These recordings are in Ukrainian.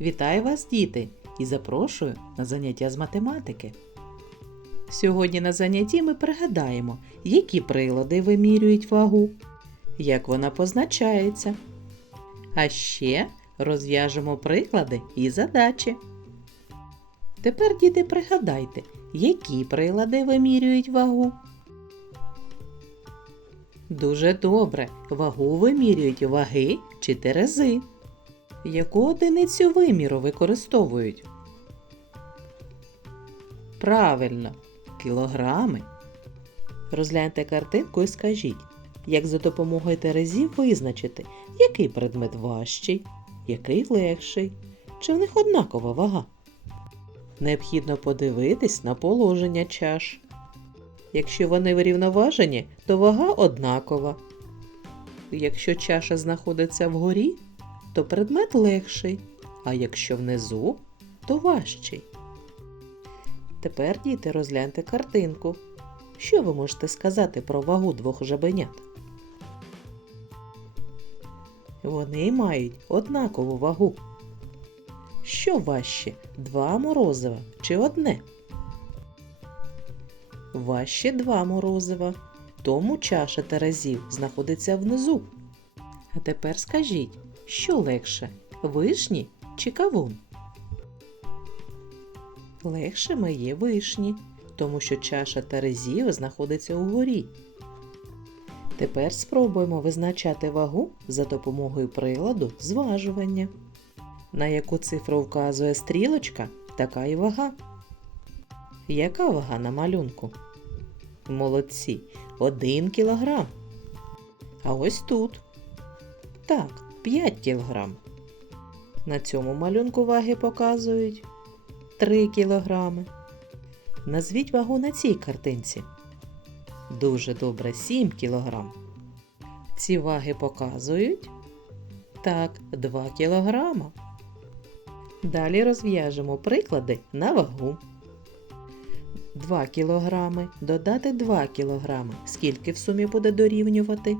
Вітаю вас, діти, і запрошую на заняття з математики. Сьогодні на занятті ми пригадаємо, які прилади вимірюють вагу, як вона позначається. А ще розв'яжемо приклади і задачі. Тепер, діти, пригадайте, які прилади вимірюють вагу. Дуже добре. Вагу вимірюють ваги чи терези. Яку одиницю виміру використовують? Правильно, кілограми. Розгляньте картинку і скажіть, як за допомогою терезів визначити, який предмет важчий, який легший, чи в них однакова вага. Необхідно подивитись на положення чаш. Якщо вони врівноважені, то вага однакова. Якщо чаша знаходиться вгорі, то предмет легший, а якщо внизу, то важчий. Тепер, діти, розгляньте картинку. Що ви можете сказати про вагу двох жабенят? Вони мають однакову вагу. Що важче, два морозива чи одне? Важче два морозива, тому чаша терезів знаходиться внизу. А тепер скажіть, що легше вишні чи кавун? Легшими є вишні, тому що чаша терезів знаходиться угорі. Тепер спробуємо визначати вагу за допомогою приладу зважування. На яку цифру вказує стрілочка, така і вага. Яка вага на малюнку? Молодці, 1 кілограм. А ось тут. Так, 5 кілограм. На цьому малюнку ваги показують 3 кілограми. Назвіть вагу на цій картинці. Дуже добре, 7 кілограм. Ці ваги показують так, 2 кілограма. Далі розв'яжемо приклади на вагу. 2 кілограми додати 2 кілограми. Скільки в сумі буде дорівнювати?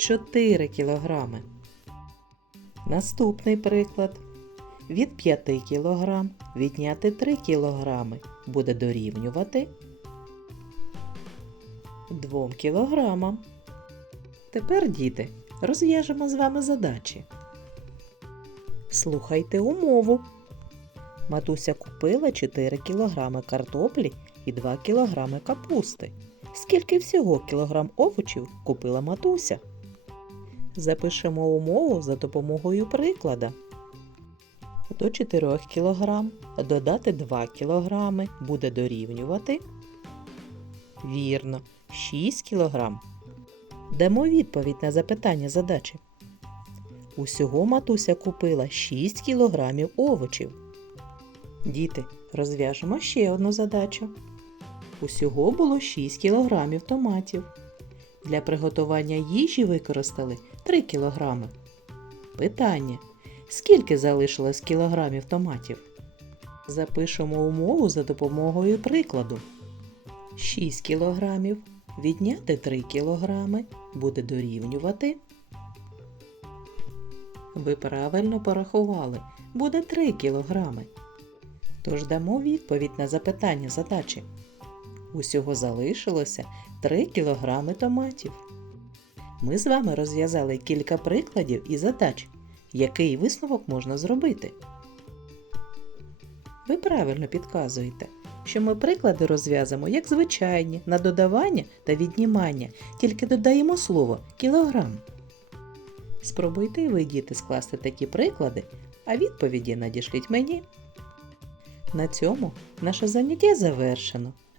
4 кілограми. Наступний приклад. Від 5 кілограм відняти 3 кілограми буде дорівнювати 2 кілограмам. Тепер, діти, розв'яжемо з вами задачі. Слухайте умову. Матуся купила 4 кілограми картоплі і 2 кілограми капусти. Скільки всього кілограм овочів купила матуся? Запишемо умову за допомогою приклада. До 4 кг додати 2 кг буде дорівнювати. Вірно, 6 кг. Дамо відповідь на запитання задачі. Усього матуся купила 6 кг овочів. Діти, розв'яжемо ще одну задачу. Усього було 6 кг томатів. Для приготування їжі використали 3 кг. Питання. Скільки залишилось кілограмів томатів? Запишемо умову за допомогою прикладу. 6 кілограмів відняти 3 кілограми буде дорівнювати. Ви правильно порахували. Буде 3 кілограми. Тож дамо відповідь на запитання задачі. Усього залишилося 3 кілограми томатів. Ми з вами розв'язали кілька прикладів і задач, який висновок можна зробити. Ви правильно підказуєте, що ми приклади розв'язимо як звичайні на додавання та віднімання, тільки додаємо слово кілограм. Спробуйте і ви, діти, скласти такі приклади, а відповіді надішліть мені. На цьому наше заняття завершено.